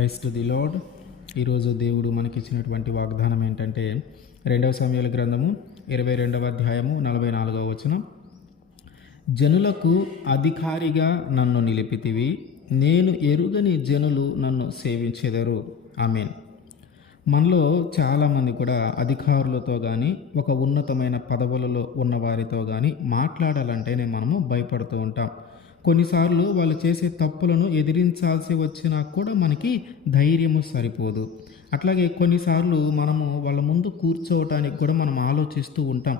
Praise to the lord. ఈరోజు దేవుడు మనకిచ్చినటువంటి వాగ్దానం ఏంటంటే 2 సమూయేలు గ్రంథము 22వ అధ్యాయము 44వ వచనం. జనులకు అధికారిగా నన్ను నిలిపితివి, నేను ఎరుగని జనులు నన్ను సేవించెదరు. ఆమేన్. మనలో చాలామంది కూడా అధికారులతో కానీ ఒక ఉన్నతమైన పదవులలో ఉన్నవారితో కానీ మాట్లాడాలంటేనే మనము భయపడుతూ ఉంటాం. కొన్నిసార్లు వాళ్ళు చేసే తప్పులను ఎదిరించాల్సి వచ్చినా కూడా మనకి ధైర్యము సరిపోదు. అట్లాగే కొన్నిసార్లు మనము వాళ్ళ ముందు కూర్చోవటానికి కూడా మనం ఆలోచిస్తూ ఉంటాం.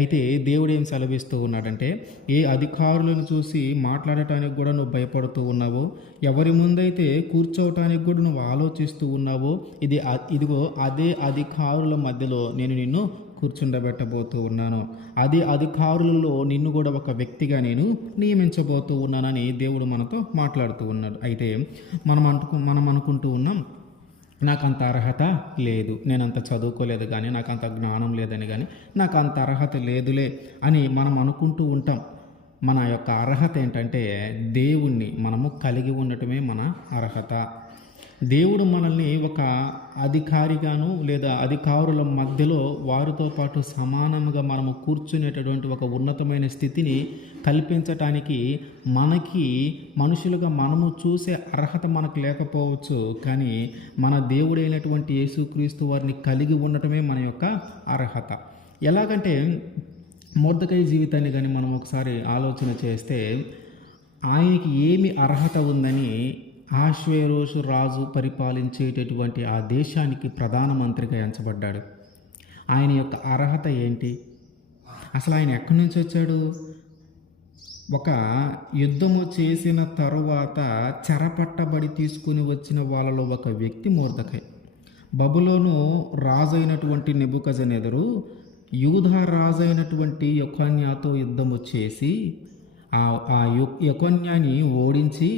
అయితే దేవుడు ఏం సెలవిస్తూ ఉన్నాడంటే, ఏ అధికారులను చూసి మాట్లాడటానికి కూడా నువ్వు భయపడుతూ ఉన్నావో, ఎవరి ముందైతే కూర్చోవటానికి కూడా నువ్వు ఆలోచిస్తూ ఉన్నావో, ఇదిగో అదే అధికారుల మధ్యలో నేను నిన్ను కూర్చుండబెట్టబోతూ ఉన్నాను. అదే అధికారులలో నిన్ను కూడా ఒక వ్యక్తిగా నేను నియమించబోతూ ఉన్నానని దేవుడు మనతో మాట్లాడుతూ ఉన్నాడు. అయితే మనం అనుకుంటూ ఉన్నాం, నాకు అంత అర్హత లేదు, నేను అంత చదువుకోలేదు కానీ, నాకు అంత జ్ఞానం లేదని కానీ, నాకు అంత అర్హత లేదులే అని మనం అనుకుంటూ ఉంటాం. మన యొక్క అర్హత ఏంటంటే దేవుణ్ణి మనము కలిగి ఉండటమే మన అర్హత. దేవుడు మనల్ని ఒక అధికారిగాను లేదా అధికారుల మధ్యలో వారితో పాటు సమానంగా మనము కూర్చునేటటువంటి ఒక ఉన్నతమైన స్థితిని కల్పించటానికి మనకి మనుషులుగా మనము చూసే అర్హత మనకు లేకపోవచ్చు, కానీ మన దేవుడైనటువంటి యేసుక్రీస్తు వారిని కలిగి ఉండటమే మన యొక్క అర్హత. ఎలాగంటే మొర్దెకై జీవితాన్ని కానీ మనం ఒకసారి ఆలోచన చేస్తే, ఆయనకి ఏమి అర్హత ఉందని అహష్వేరోషు రాజు పరిపాలించేటటువంటి ఆ దేశానికి ప్రధానమంత్రిగా ఎంచబడ్డాడు. ఆయన యొక్క అర్హత ఏంటి? అసలు ఆయన ఎక్కడి నుంచి వచ్చాడు? ఒక యుద్ధము చేసిన తరువాత చెరపట్టబడి తీసుకుని వచ్చిన వాళ్ళలో ఒక వ్యక్తి మొర్దెకై. బబులోను రాజు అయినటువంటి నెబుకద్నెజరు యూదా రాజు అయినటువంటి యెకొన్యాతో యుద్ధము చేసి ఆ యెకొన్యాని ఓడించి,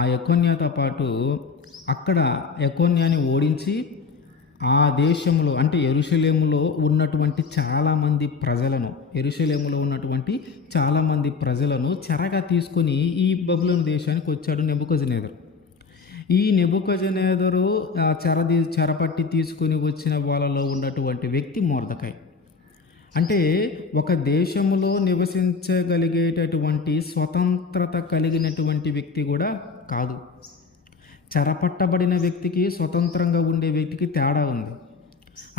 ఆ యెకొన్యాతో పాటు అక్కడ యెకొన్యాని ఓడించి ఆ దేశంలో అంటే యెరూషలేములో ఉన్నటువంటి చాలామంది ప్రజలను చెరగా తీసుకొని ఈ బబులోను దేశానికి వచ్చాడు నెబుకద్నెజరు. ఈ నెబుకద్నెజరు చెరపట్టి తీసుకొని వచ్చిన వాళ్ళలో ఉన్నటువంటి వ్యక్తి మొర్దెకై. అంటే ఒక దేశంలో నివసించగలిగేటటువంటి స్వతంత్రత కలిగినటువంటి వ్యక్తి కూడా కాదు. చెరపట్టబడిన వ్యక్తికి స్వతంత్రంగా ఉండే వ్యక్తికి తేడా ఉంది.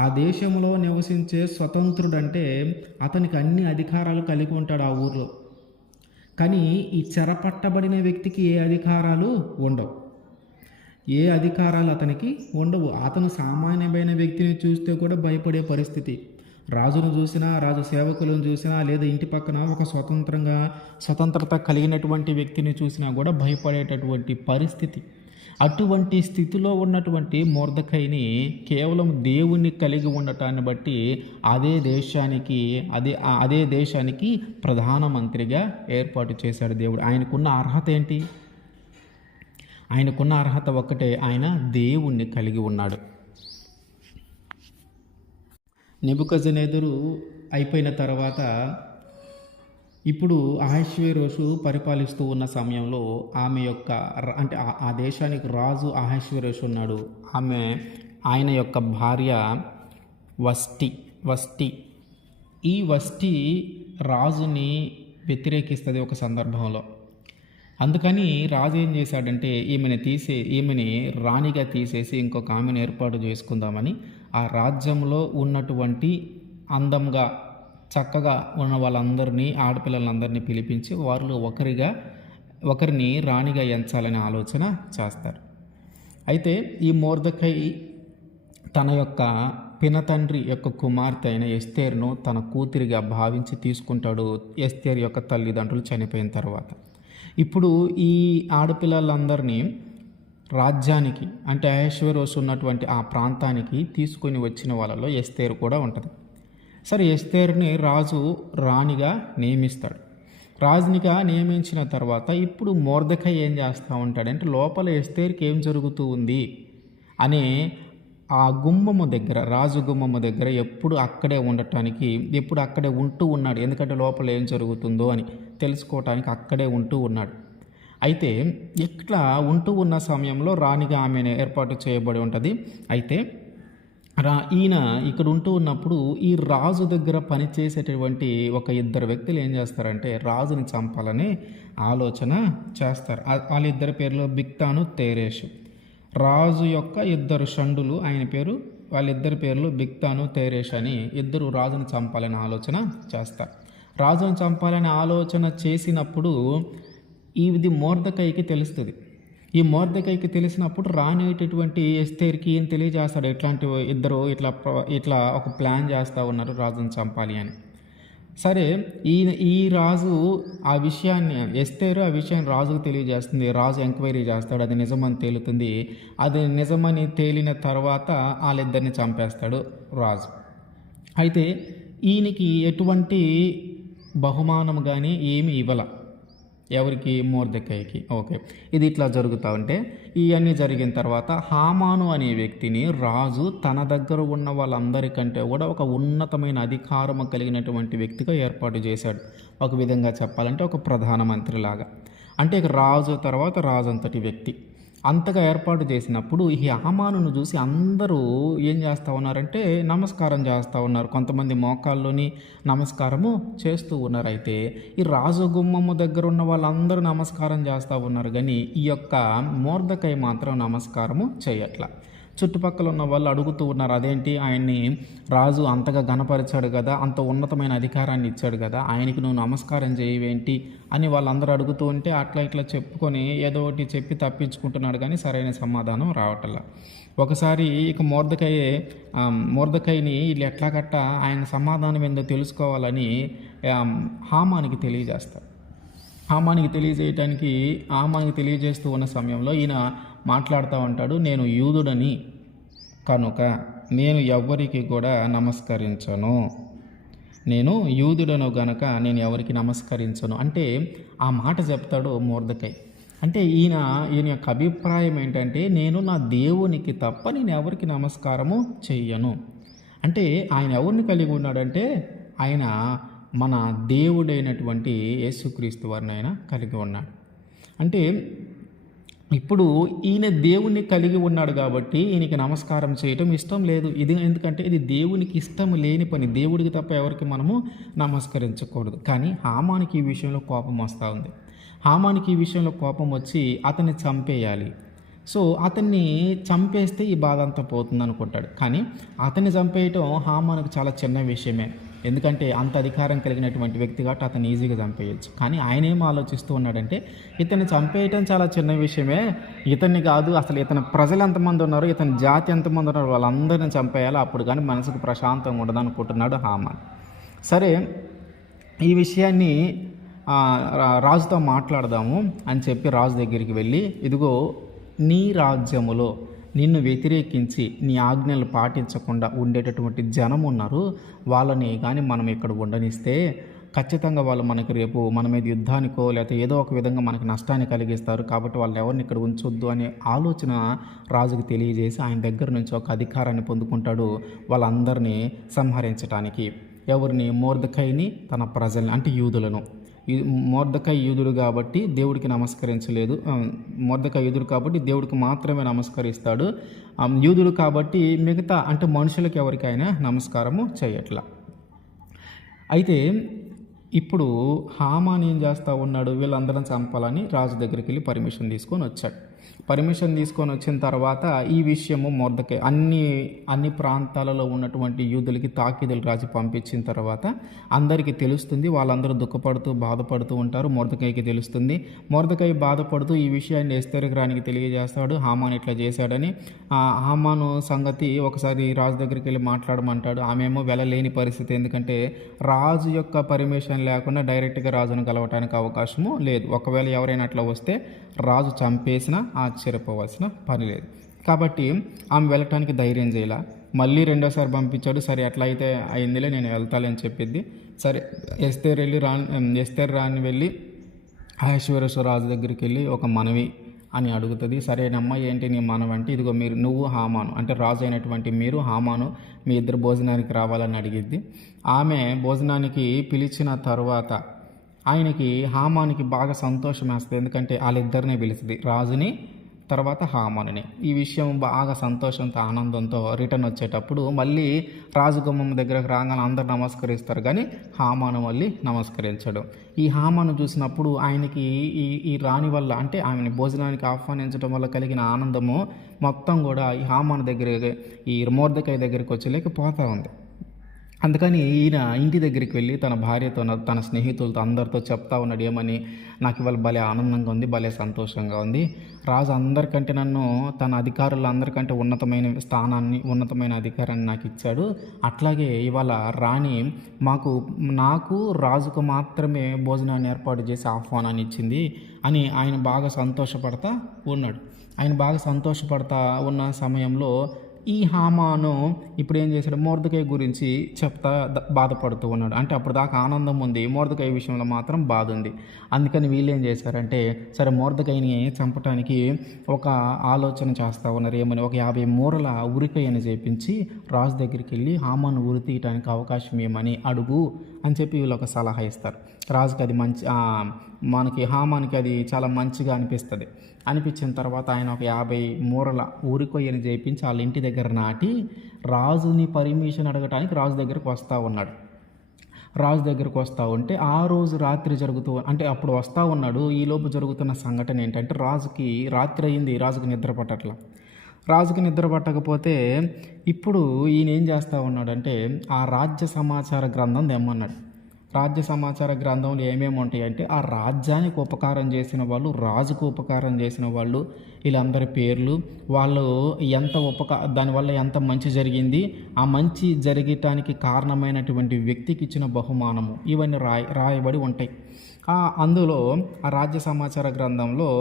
ఆ దేశంలో నివసించే స్వతంత్రుడంటే అతనికి అన్ని అధికారాలు కలిగి ఉంటాడు ఆ ఊర్లో. కానీ ఈ చెరపట్టబడిన వ్యక్తికి ఏ అధికారాలు ఉండవు. అతను సామాన్యమైన వ్యక్తిని చూస్తే కూడా భయపడే పరిస్థితి. రాజును చూసినా, రాజు సేవకులను చూసినా, లేదా ఇంటి పక్కన ఒక స్వతంత్రత కలిగినటువంటి వ్యక్తిని చూసినా కూడా భయపడేటటువంటి పరిస్థితి. అటువంటి స్థితిలో ఉన్నటువంటి మొర్దెకైని కేవలం దేవుణ్ణి కలిగి ఉండటాన్ని బట్టి అదే దేశానికి ప్రధానమంత్రిగా ఏర్పాటు చేశాడు దేవుడు. ఆయనకున్న అర్హత ఏంటి? ఆయనకున్న అర్హత ఒక్కటే, ఆయన దేవుణ్ణి కలిగి ఉన్నాడు. నెబుకద్నెజరు అయిపోయిన తర్వాత ఇప్పుడు అహష్వేరోషు పరిపాలిస్తూ ఉన్న సమయంలో ఆమె యొక్క అంటే ఆ దేశానికి రాజు అహష్వేరోషు ఉన్నాడు. ఆయన యొక్క భార్య వష్టి. ఈ వష్టి రాజుని వ్యతిరేకిస్తుంది ఒక సందర్భంలో. అందుకని రాజు ఏం చేశాడంటే ఈమెని రాణిగా తీసేసి ఇంకొక ఆమెను ఏర్పాటు చేసుకుందామని ఆ రాజ్యంలో ఉన్నటువంటి అందంగా చక్కగా ఉన్న వాళ్ళందరినీ, ఆడపిల్లలందరినీ పిలిపించి వారిలో ఒకరిని రాణిగా ఎంచాలని ఆలోచన చేస్తారు. అయితే ఈ మొర్దెకై తన యొక్క పినతండ్రి యొక్క కుమార్తె అయిన ఎస్తేరును తన కూతురిగా భావించి తీసుకుంటాడు. ఎస్తేరు యొక్క తల్లిదండ్రులు చనిపోయిన తర్వాత ఇప్పుడు ఈ ఆడపిల్లలందరినీ రాజ్యానికి అంటే అహష్వేరోషు ఉన్నటువంటి ఆ ప్రాంతానికి తీసుకొని వచ్చిన వాళ్ళలో ఎస్తేరు కూడా ఉంటుంది. సరే, ఎస్తేరుని రాజు రాణిగా నియమిస్తాడు. రాజునిగా నియమించిన తర్వాత ఇప్పుడు మొర్దెకై ఏం చేస్తూ ఉంటాడంటే, లోపల ఎస్తేరుకి ఏం జరుగుతూ ఉంది అనే ఆ గుమ్మము దగ్గర, రాజు గుమ్మము దగ్గర ఎప్పుడు అక్కడే ఉంటూ ఉన్నాడు. ఎందుకంటే లోపల ఏం జరుగుతుందో అని తెలుసుకోవటానికి అక్కడే ఉంటూ ఉన్నాడు. అయితే ఇట్లా ఉంటూ ఉన్న సమయంలో రాణిగా ఆమెను ఏర్పాటు చేయబడి ఉంటుంది. అయితే ఈయన ఇక్కడ ఉంటూ ఉన్నప్పుడు ఈ రాజు దగ్గర పనిచేసేటటువంటి ఒక ఇద్దరు వ్యక్తులు ఏం చేస్తారంటే రాజుని చంపాలని ఆలోచన చేస్తారు. వాళ్ళిద్దరి పేర్లు బిక్తాను, తేరేషు. రాజు యొక్క ఇద్దరు షండులు, వాళ్ళిద్దరి పేర్లు బిక్తాను, తేరేష్ అని ఇద్దరు రాజుని చంపాలని ఆలోచన చేస్తారు. రాజుని చంపాలని ఆలోచన చేసినప్పుడు ఇది మొర్దెకైకి తెలుస్తుంది. ఈ మొర్దెకైకి తెలిసినప్పుడు రానేటటువంటి ఎస్తేర్కి ఏం తెలియజేస్తాడు, ఇట్లాంటి ఇద్దరు ఇట్లా ఒక ప్లాన్ చేస్తూ ఉన్నారు రాజుని చంపాలి అని. సరే, ఈ రాజు ఆ విషయాన్ని రాజుకు తెలియజేస్తుంది. రాజు ఎంక్వైరీ చేస్తాడు, అది నిజమని తేలుతుంది. అది నిజమని తేలిన తర్వాత వాళ్ళిద్దరిని చంపేస్తాడు రాజు. అయితే ఈయనకి ఎటువంటి బహుమానం కానీ ఏమి ఇవ్వాల, ఎవరికి? మొర్దెకైకి. ఓకే, ఇది ఇట్లా జరుగుతూ ఉంటే ఇవన్నీ జరిగిన తర్వాత హామాను అనే వ్యక్తిని రాజు తన దగ్గర ఉన్న వాళ్ళందరికంటే కూడా ఒక ఉన్నతమైన అధికారము కలిగినటువంటి వ్యక్తిగా ఏర్పాటు చేశాడు. ఒక విధంగా చెప్పాలంటే ఒక ప్రధానమంత్రిలాగా. అంటే ఇక రాజు తర్వాత రాజు అంతటి వ్యక్తి అంతగా ఏర్పాటు చేసినప్పుడు ఈ హామానును చూసి అందరూ ఏం చేస్తూ ఉన్నారంటే నమస్కారం చేస్తూ ఉన్నారు. కొంతమంది మోకాల్లోని నమస్కారము చేస్తూ ఉన్నారు. అయితే ఈ రాజు గుమ్మము దగ్గర ఉన్న వాళ్ళందరూ నమస్కారం చేస్తూ ఉన్నారు, కానీ ఈ యొక్క మొర్దెకై మాత్రం నమస్కారము చేయట్లా. చుట్టుపక్కల ఉన్న వాళ్ళు అడుగుతూ ఉన్నారు, అదేంటి, ఆయన్ని రాజు అంతగా ఘనపరిచాడు కదా, అంత ఉన్నతమైన అధికారాన్ని ఇచ్చాడు కదా, ఆయనకి నువ్వు నమస్కారం చేయవేంటి అని వాళ్ళందరూ అడుగుతూ ఉంటే అట్లా ఇట్లా చెప్పుకొని ఏదో ఒకటి చెప్పి తప్పించుకుంటున్నాడు, కానీ సరైన సమాధానం రావట్లా. ఒకసారి ఇక మొర్దెకైని వీళ్ళు ఎట్లా గట్ట ఆయన సమాధానం ఏందో తెలుసుకోవాలని హామానికి తెలియజేస్తారు. హామానికి తెలియజేస్తూ ఉన్న సమయంలో ఈయన మాట్లాడుతూ ఉంటాడు, నేను యూదుడని కనుక నేను ఎవ్వరికి కూడా నమస్కరించను, నేను యూదుడను గనక నేను ఎవరికి నమస్కరించను అంటే ఆ మాట చెప్తాడు మొర్దెకై. అంటే ఈయన యొక్క అభిప్రాయం ఏంటంటే నేను నా దేవునికి తప్ప నేను ఎవరికి నమస్కారము చెయ్యను. అంటే ఆయన ఎవరిని కలిగి ఉన్నాడంటే ఆయన మన దేవుడైనటువంటి యేసుక్రీస్తు వారిని ఆయన కలిగి ఉన్నాడు. అంటే ఇప్పుడు ఈయన దేవుణ్ణి కలిగి ఉన్నాడు కాబట్టి ఈయనకి నమస్కారం చేయటం ఇష్టం లేదు. ఎందుకంటే ఇది దేవునికి ఇష్టం లేని పని, దేవుడికి తప్ప ఎవరికి మనము నమస్కరించకూడదు. కానీ హామానికి ఈ విషయంలో కోపం వస్తూ ఉంది. హామానికి ఈ విషయంలో కోపం వచ్చి అతన్ని చంపేయాలి. సో అతన్ని చంపేస్తే ఈ బాధ అంతా పోతుంది అనుకుంటాడు. కానీ అతన్ని చంపేయటం హామానికి చాలా చిన్న విషయమే, ఎందుకంటే అంత అధికారం కలిగినటువంటి వ్యక్తి కాబట్టి అతను ఈజీగా చంపేయచ్చు. కానీ ఆయన ఏం ఆలోచిస్తూ ఉన్నాడంటే ఇతన్ని చంపేయటం చాలా చిన్న విషయమే, ఇతన్ని కాదు అసలు ఇతని ప్రజలు ఎంతమంది ఉన్నారు, ఇతని జాతి ఎంతమంది ఉన్నారు, వాళ్ళందరినీ చంపేయాలి, అప్పుడు కానీ మనసుకు ప్రశాంతంగా ఉండదు అనుకుంటున్నాడు హామాన్. సరే, ఈ విషయాన్ని రాజుతో మాట్లాడదాము అని చెప్పి రాజు దగ్గరికి వెళ్ళి, ఇదిగో నీ రాజ్యములో నిన్ను వ్యతిరేకించి నీ ఆజ్ఞలు పాటించకుండా ఉండేటటువంటి జనం ఉన్నారు, వాళ్ళని కానీ మనం ఇక్కడ ఉండనిస్తే ఖచ్చితంగా వాళ్ళు మనకి రేపు మన మీద యుద్ధానికో లేకపోతే ఏదో ఒక విధంగా మనకి నష్టాన్ని కలిగిస్తారు, కాబట్టి వాళ్ళు ఎవరిని ఇక్కడ ఉంచొద్దు అనే ఆలోచన రాజుకు తెలియజేసి ఆయన దగ్గర నుంచి ఒక అధికారాన్ని పొందుకుంటాడు వాళ్ళందరినీ సంహరించడానికి. ఎవరిని? మొర్దెకైని, తన ప్రజల్ని, అంటే యూదులను. మొర్దెకై యూదుడు కాబట్టి దేవుడికి నమస్కరించలేదు, మొర్దెకై యూదుడు కాబట్టి దేవుడికి మాత్రమే నమస్కరిస్తాడు, యూదుడు కాబట్టి మిగతా అంటే మనుషులకి ఎవరికైనా నమస్కారము చేయట్లా. అయితే ఇప్పుడు హామాన్ ఏం చేస్తూ ఉన్నాడు, వీళ్ళందరం చంపాలని రాజు దగ్గరికి వెళ్ళి పర్మిషన్ తీసుకొని వచ్చాడు. పర్మిషన్ తీసుకొని వచ్చిన తర్వాత ఈ విషయము మొర్దెకై అన్ని ప్రాంతాలలో ఉన్నటువంటి యూదులకి తాకీదులు రాజు పంపించిన తర్వాత అందరికీ తెలుస్తుంది. వాళ్ళందరూ దుఃఖపడుతూ బాధపడుతూ ఉంటారు. మొర్దెకైకి తెలుస్తుంది. మొర్దెకై బాధపడుతూ ఈ విషయాన్ని ఎస్తేరు రాణికి తెలియజేస్తాడు, హామాన్ ఇట్లా చేశాడని. హామాను సంగతి ఒకసారి రాజు దగ్గరికి వెళ్ళి మాట్లాడమంటాడు. ఆమెమో వెళ్ళలేని పరిస్థితి, ఎందుకంటే రాజు యొక్క పర్మిషన్ లేకుండా డైరెక్ట్గా రాజును కలవటానికి అవకాశము లేదు. ఒకవేళ ఎవరైనా అట్లా వస్తే రాజు చంపేసినా ఆశ్చర్యపోవాల్సిన పని లేదు. కాబట్టి ఆమె వెళ్ళటానికి ధైర్యం చేయాల. మళ్ళీ రెండోసారి పంపించాడు. సరే అట్లా అయితే అయిందిలే, నేను వెళ్తాలని చెప్పిద్ది. సరే ఎస్తేరు రాణి వెళ్ళి అహష్వేరోషు రాజు దగ్గరికి వెళ్ళి ఒక మనవి అని అడుగుతుంది. సరేనమ్మా, ఏంటి నీ మనవి అంటే, ఇదిగో నువ్వు హామాను అంటే రాజు అయినటువంటి మీరు హామాను మీ ఇద్దరు భోజనానికి రావాలని అడిగిద్ది. ఆమె భోజనానికి పిలిచిన తర్వాత ఆయనకి హామానికి బాగా సంతోషం వేస్తుంది. ఎందుకంటే వాళ్ళిద్దరినే పిలుస్తుంది, రాజుని తర్వాత హామానుని. ఈ విషయం బాగా సంతోషంతో ఆనందంతో రిటర్న్ వచ్చేటప్పుడు మళ్ళీ రాజగుమ్మం దగ్గరకు రాగానే అందరు నమస్కరిస్తారు, కానీ హామాను మళ్ళీ నమస్కరించడు. ఈ హామాను చూసినప్పుడు ఆయనకి ఈ రాణి వల్ల, అంటే ఆమెను భోజనానికి ఆహ్వానించడం వల్ల కలిగిన ఆనందము మొత్తం కూడా ఈ హామాను దగ్గర, ఈ మొర్దెకై దగ్గరికి వచ్చలేకపోతూ ఉంది. అందుకని ఈయన ఇంటి దగ్గరికి వెళ్ళి తన భార్యతో, తన స్నేహితులతో అందరితో చెప్తా ఉన్నాడు, ఏమని, నాకు ఇవాళ భలే ఆనందంగా ఉంది, భలే సంతోషంగా ఉంది. రాజు అందరికంటే నన్ను, తన అధికారులు అందరికంటే ఉన్నతమైన స్థానాన్ని, ఉన్నతమైన అధికారాన్ని నాకు ఇచ్చాడు. అట్లాగే ఇవాళ రాణి నాకు రాజుకు మాత్రమే భోజనాన్ని ఏర్పాటు చేసి ఆహ్వానాన్ని ఇచ్చింది అని ఆయన బాగా సంతోషపడతా ఉన్నాడు. ఆయన బాగా సంతోషపడతా ఉన్న సమయంలో ఈ హామాను ఇప్పుడు ఏం చేశాడు, మొర్దెకై గురించి చెప్తా బాధపడుతూ ఉన్నాడు. అంటే అప్పుడు దాకా ఆనందం ఉంది, మొర్దెకై విషయంలో మాత్రం బాధ ఉంది. అందుకని వీళ్ళు ఏం చేశారంటే, సరే మొర్దెకైని చంపడానికి ఒక ఆలోచన చేస్తూ ఉన్నారు. ఏమని, ఒక 50 మూరల ఉరికయ్యని చేపించి రాజు దగ్గరికి వెళ్ళి హామాను ఉరి తీయడానికి అవకాశం ఏమని అడుగు అని చెప్పి వీళ్ళు ఒక సలహా ఇస్తారు. రాజుకి అది మనకి హామానికి అది చాలా మంచిగా అనిపించిన తర్వాత ఆయన ఒక 50 మూరల ఊరికొయ్యని చేయించి వాళ్ళ ఇంటి దగ్గర నాటి రాజుని పర్మిషన్ అడగటానికి రాజు దగ్గరకు వస్తూ ఉన్నాడు. రాజు దగ్గరకు వస్తూ ఉంటే ఆ రోజు రాత్రి అంటే అప్పుడు వస్తూ ఉన్నాడు. ఈలోపు జరుగుతున్న సంఘటన ఏంటంటే, రాజుకి రాత్రి అయింది, రాజుకి నిద్ర పట్టట్లా. రాజుకి నిద్ర పట్టకపోతే ఇప్పుడు ఈయన ఏం చేస్తూ ఉన్నాడంటే, ఆ రాజ్య సమాచార గ్రంథం తెమ్మన్నాడు. రాజ్య సమాచార గ్రంథంలో ఏమేమి ఉంటాయంటే, ఆ రాజ్యానికి ఉపకారం చేసిన వాళ్ళు, రాజుకు ఉపకారం చేసిన వాళ్ళు, వీళ్ళందరి పేర్లు, వాళ్ళు దానివల్ల ఎంత మంచి జరిగింది, ఆ మంచి జరగటానికి కారణమైనటువంటి వ్యక్తికి ఇచ్చిన బహుమానము, ఇవన్నీ రాయబడి ఉంటాయి. అందులో ఆ రాజ్య సమాచార గ్రంథంలో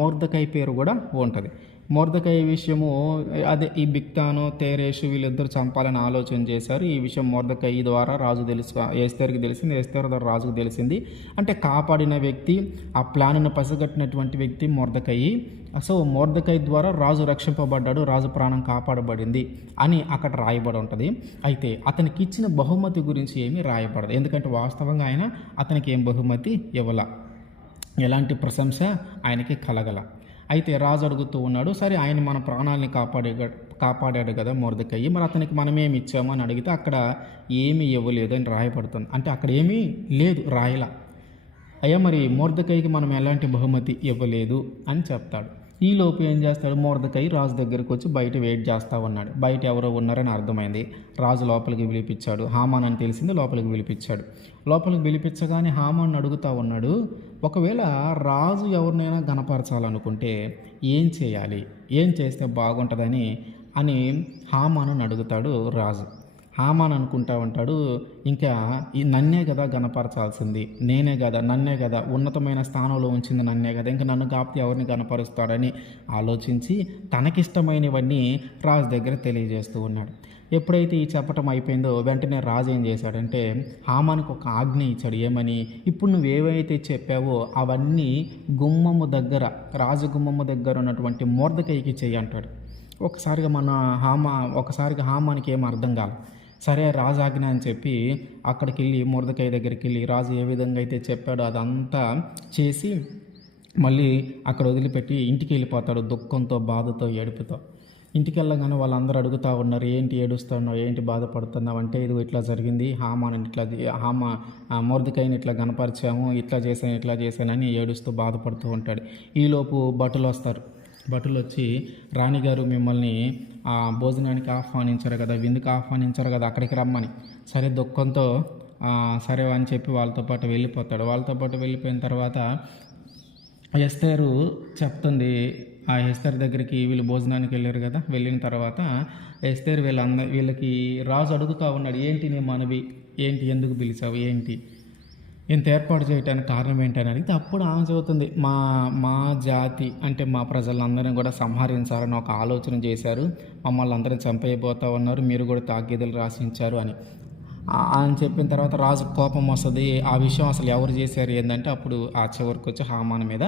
మొర్దెకై పేరు కూడా ఉంటుంది. మొర్దెకై విషయము అదే, ఈ బిక్తాను తేరేషు వీళ్ళిద్దరు చంపాలని ఆలోచన చేశారు. ఈ విషయం మొర్దెకై ద్వారా రాజు ఎస్తేరుకి తెలిసింది, ఎస్తేరు ద్వారా రాజుకు తెలిసింది. అంటే కాపాడిన వ్యక్తి, ఆ ప్లాన్ను పసిగట్టినటువంటి వ్యక్తి మొర్దెకై. సో మొర్దెకై ద్వారా రాజు రక్షింపబడ్డాడు, రాజు ప్రాణం కాపాడబడింది అని అక్కడ రాయబడి ఉంటుంది. అయితే అతనికి ఇచ్చిన బహుమతి గురించి ఏమీ రాయబడదు, ఎందుకంటే వాస్తవంగా అతనికి ఏం బహుమతి ఇవ్వాల, ఎలాంటి ప్రశంస ఆయనకి కలగల. అయితే రాజు అడుగుతూ ఉన్నాడు, సరే ఆయన మన ప్రాణాలని కాపాడాడు కదా మొర్దెకై, మరి అతనికి మనమేమి ఇచ్చాము అని అడిగితే అక్కడ ఏమీ ఇవ్వలేదు అని రాయబడుతుంది. అంటే అక్కడ ఏమీ లేదు, రాయలా. అయ్యా మరి మొర్దెకైకి మనం ఎలాంటి బహుమతి ఇవ్వలేదు అని చెప్తాడు. ఈలోపు ఏం చేస్తాడు, మొర్దెకై రాజు దగ్గరికి వచ్చి బయట వెయిట్ చేస్తూ ఉన్నాడు. బయట ఎవరో ఉన్నారని అర్థమైంది, రాజు లోపలికి పిలిపించాడు. హామాన్ అని తెలిసింది, లోపలికి పిలిపించాడు. లోపలికి పిలిపించగానే హామాన్ అడుగుతూ ఉన్నాడు, ఒకవేళ రాజు ఎవరినైనా గణపరచాలనుకుంటే ఏం చేయాలి, ఏం చేస్తే బాగుంటుందని అని హామాను అడుగుతాడు రాజు. హామాన్ అనుకుంటా ఉంటాడు, ఇంకా నన్నే కదా గణపరచాల్సింది, నన్నే కదా ఉన్నతమైన స్థానంలో ఉంచింది, నన్నే కదా, ఇంకా నన్ను కాపుతే ఎవరిని గణపరుస్తాడని ఆలోచించి తనకిష్టమైనవన్నీ రాజు దగ్గర తెలియజేస్తూ ఉన్నాడు. ఎప్పుడైతే ఈ చెప్పటం అయిపోయిందో వెంటనే రాజు ఏం చేశాడంటే, హామానికి ఒక ఆజ్ఞ ఇచ్చాడు. ఏమని, ఇప్పుడు నువ్వేవైతే చెప్పావో అవన్నీ గుమ్మము దగ్గర, రాజగుమ్మము దగ్గర ఉన్నటువంటి మొర్దెకైకి చెయ్యి అంటాడు. ఒకసారిగా హామానికి ఏం అర్థం కాదు. సరే రాజు ఆజ్ఞ అని చెప్పి అక్కడికి వెళ్ళి మొర్దెకై దగ్గరికి వెళ్ళి రాజు ఏ విధంగా అయితే చెప్పాడో అదంతా చేసి మళ్ళీ అక్కడ వదిలిపెట్టి ఇంటికి వెళ్ళిపోతాడు, దుఃఖంతో, బాధతో, ఏడుపుతో. ఇంటికి వెళ్ళగానే వాళ్ళందరూ అడుగుతూ ఉన్నారు, ఏంటి ఏడుస్తున్నావు, ఏంటి బాధపడుతున్నావు అంటే, ఇది ఇట్లా జరిగింది, మొర్దెకైని ఇట్లా గణపరిచాము, ఇట్లా చేశానని ఏడుస్తూ బాధపడుతూ ఉంటాడు. ఈలోపు భటులు వస్తారు. భటులు వచ్చి, రాణిగారు మిమ్మల్ని భోజనానికి ఆహ్వానించారు కదా, విందుకు ఆహ్వానించారు కదా, అక్కడికి రమ్మని. సరే దుఃఖంతో సరే అని చెప్పి వాళ్ళతో పాటు వెళ్ళిపోతాడు. వాళ్ళతో పాటు వెళ్ళిపోయిన తర్వాత ఎస్తేరు చెప్తుంది, ఆ ఎస్తేరు దగ్గరికి వీళ్ళు భోజనానికి వెళ్ళారు కదా, వెళ్ళిన తర్వాత ఎస్తేరు వీళ్ళకి రాజు అడుగుతూ ఉన్నాడు, ఏంటి నీ మనవి, ఏంటి, ఎందుకు పిలిచావు, ఏంటి, ఇంత ఏర్పాటు చేయడానికి కారణం ఏంటని అడిగితే అప్పుడు ఆమె చెబుతుంది, మా జాతి అంటే మా ప్రజలందరినీ కూడా సంహరించాలని ఒక ఆలోచన చేశారు, మమ్మల్ని అందరినీ చంపేయబోతూ ఉన్నారు, మీరు కూడా తాకీదులు రాసించారు అని చెప్పిన తర్వాత రాజు కోపం వస్తుంది. ఆ విషయం అసలు ఎవరు చేశారు ఏంటంటే అప్పుడు ఆ చివరికి వచ్చి హామాన్ మీద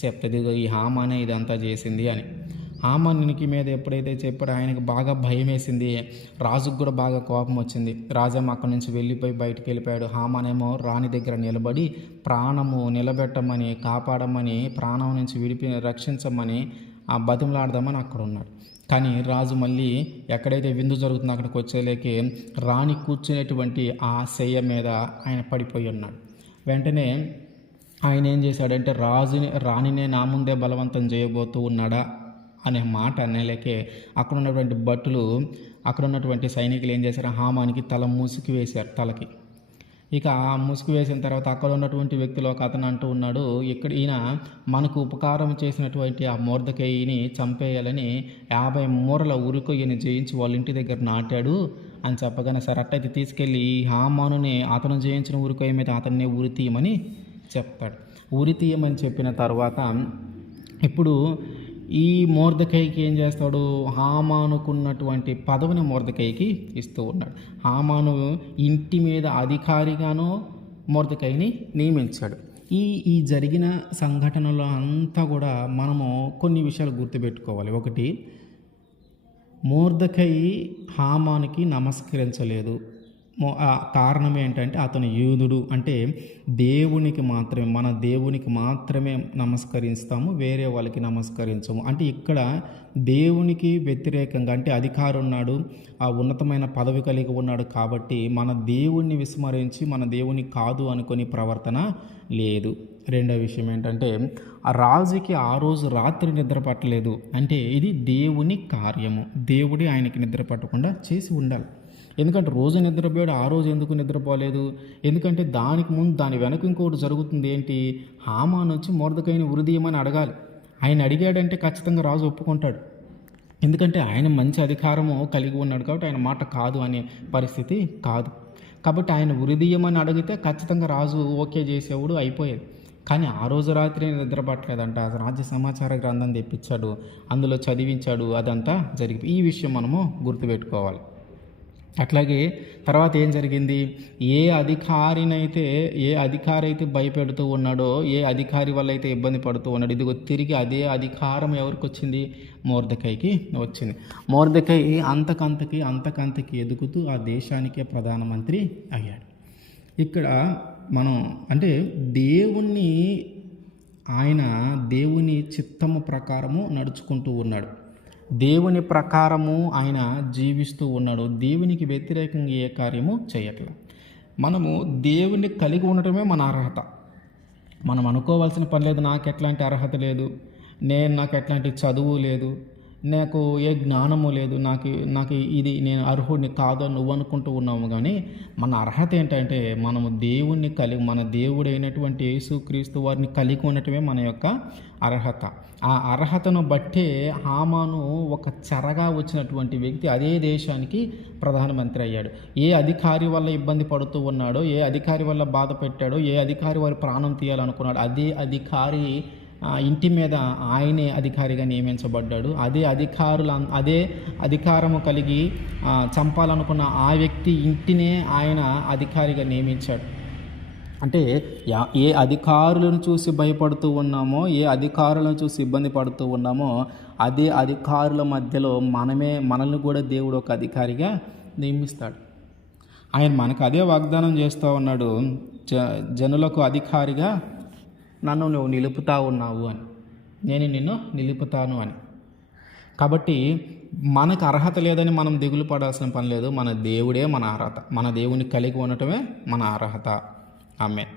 చెప్తుంది, ఈ హామానే ఇదంతా చేసింది అని. హామానునికి మీద ఎప్పుడైతే చెప్పాడో ఆయనకు బాగా భయం వేసింది. రాజుకు కూడా బాగా కోపం వచ్చింది. రాజేమో అక్కడి నుంచి వెళ్ళిపోయి బయటికి వెళ్ళిపోయాడు. హామానేమో రాణి దగ్గర నిలబడి ప్రాణము నిలబెట్టమని, కాపాడమని, ప్రాణం నుంచి రక్షించమని బతిమలాడదామని అక్కడ ఉన్నాడు. కానీ రాజు మళ్ళీ ఎక్కడైతే విందు జరుగుతుందో అక్కడికి వచ్చేలేకే రాణి కూర్చునేటువంటి ఆ శయ్య మీద ఆయన పడిపోయి ఉన్నాడు. వెంటనే ఆయన ఏం చేశాడంటే రాణినే నా ముందే బలవంతం చేయబోతూ ఉన్నాడా అనే మాట అనేలేకే అక్కడ ఉన్నటువంటి భటులు, అక్కడ ఉన్నటువంటి సైనికులు ఏం చేశారు, హామానికి తల మూసుకు వేశారు తలకి. ఇక ముసుగు వేసిన తర్వాత అక్కడ ఉన్నటువంటి వ్యక్తులు ఒక అతను అంటూ ఉన్నాడు, ఈయన మనకు ఉపకారం చేసినటువంటి ఆ మొర్దెకైని చంపేయాలని 50 మూరల ఉరికొయ్యని జయించి వాళ్ళ ఇంటి దగ్గర నాటాడు అని చెప్పగానే, సరే అట్టయితే తీసుకెళ్ళి హామానుని అతను జయించిన ఉరికొయ్య మీద అతన్నే ఉరి తీయమని చెప్తాడు. ఉరి తీయమని చెప్పిన తర్వాత ఇప్పుడు ఈ మొర్దెకైకి ఏం చేస్తాడు, హామానుకున్నటువంటి పదవిని మొర్దెకైకి ఇస్తూ ఉన్నాడు. హామాను ఇంటి మీద అధికారిగాను మొర్దెకైని నియమించాడు. ఈ జరిగిన సంఘటనలో అంతా కూడా మనము కొన్ని విషయాలు గుర్తుపెట్టుకోవాలి. ఒకటి, మొర్దెకై హామానుకి నమస్కరించలేదు. కారణం ఏంటంటే అతను యూదుడు, అంటే దేవునికి మాత్రమే, మన దేవునికి మాత్రమే నమస్కరిస్తాము, వేరే వాళ్ళకి నమస్కరించము. అంటే ఇక్కడ దేవునికి వ్యతిరేకంగా, అంటే అధికారం ఉన్నాడు, ఆ ఉన్నతమైన పదవి కలిగి ఉన్నాడు కాబట్టి మన దేవుణ్ణి విస్మరించి మన దేవుని కాదు అనుకుని ప్రవర్తన లేదు. రెండో విషయం ఏంటంటే ఆ రాజుకి ఆ రోజు రాత్రి నిద్ర పట్టలేదు. అంటే ఇది దేవుని కార్యము, దేవుడే ఆయనకి నిద్ర పట్టకుండా చేసి ఉండాలి. ఎందుకంటే రోజు నిద్రపోయాడు, ఆ రోజు ఎందుకు నిద్రపోలేదు? ఎందుకంటే దాని వెనక ఇంకోటి జరుగుతుంది. ఏంటి, హామాను వచ్చి మొర్దెకైని ఉరిదీయమని అడగాలి. ఆయన అడిగాడంటే ఖచ్చితంగా రాజు ఒప్పుకుంటాడు. ఎందుకంటే ఆయన మంచి అధికారము కలిగి ఉన్నాడు కాబట్టి ఆయన మాట కాదు అనే పరిస్థితి కాదు. కాబట్టి ఆయన ఉరిదీయమని అడిగితే ఖచ్చితంగా రాజు ఓకే చేసేవాడు, అయిపోయేది. కానీ ఆ రోజు రాత్రి నిద్ర పట్టలేదంట. రాజ్య సమాచార గ్రంథం తెప్పించాడు, అందులో చదివించాడు, అదంతా జరిగి ఈ విషయం మనము గుర్తుపెట్టుకోవాలి. అట్లాగే తర్వాత ఏం జరిగింది, ఏ అధికారి అయితే భయపెడుతూ ఉన్నాడో, ఏ అధికారి వల్ల అయితే ఇబ్బంది పడుతూ ఉన్నాడు, ఇదిగో తిరిగి అదే అధికారం ఎవరికి వచ్చింది, మొర్దెకైకి వచ్చింది. మొర్దెకై అంతకంతకి ఎదుగుతూ ఆ దేశానికే ప్రధానమంత్రి అయ్యాడు. ఇక్కడ మనం అంటే దేవుని చిత్తము ప్రకారము నడుచుకుంటూ ఉన్నాడు, దేవుని ప్రకారము ఆయన జీవిస్తూ ఉన్నాడు. దేవునికి వ్యతిరేకంగా ఏ కార్యము చేయట్లేదు. మనము దేవుని కలిగి ఉండటమే మన అర్హత. మనం అనుకోవాల్సిన పని లేదు, నాకు ఎట్లాంటి అర్హత లేదు, నాకు ఎట్లాంటి చదువు లేదు, నాకు ఏ జ్ఞానము లేదు, నాకు ఇది నేను అర్హుడిని కాదు నువ్వు అనుకుంటూ ఉన్నాము. కానీ మన అర్హత ఏంటంటే మనము మన దేవుడైనటువంటి యేసుక్రీస్తు వారిని కలిగి ఉండటమే మన యొక్క అర్హత. ఆ అర్హతను బట్టే హామాను ఒక చెరగా వచ్చినటువంటి వ్యక్తి అదే దేశానికి ప్రధానమంత్రి అయ్యాడు. ఏ అధికారి వల్ల ఇబ్బంది పడుతూ ఉన్నాడో, ఏ అధికారి వల్ల బాధ పెట్టాడో, ఏ అధికారి వారి ప్రాణం తీయాలనుకున్నాడో అదే అధికారి ఇంటి మీద ఆయనే అధికారిగా నియమించబడ్డాడు. అదే అధికారము కలిగి చంపాలనుకున్న ఆ వ్యక్తి ఇంటినే ఆయన అధికారిగా నియమించాడు. అంటే ఏ అధికారులను చూసి భయపడుతూ ఉన్నామో, ఏ అధికారులను చూసి ఇబ్బంది పడుతూ ఉన్నామో అదే అధికారుల మధ్యలో మనల్ని కూడా దేవుడు ఒక అధికారిగా నియమిస్తాడు. ఆయన మనకు అదే వాగ్దానం చేస్తూ ఉన్నాడు, జనులకు అధికారిగా నన్ను నువ్వు నిలుపుతా ఉన్నావు అని, నేను నిన్ను నిలుపుతాను అని. కాబట్టి మనకు అర్హత లేదని మనం దిగులు పడాల్సిన పని లేదు. మన దేవుడే మన అర్హత, మన దేవుని కలిగి ఉండటమే మన అర్హత. ఆమేన్.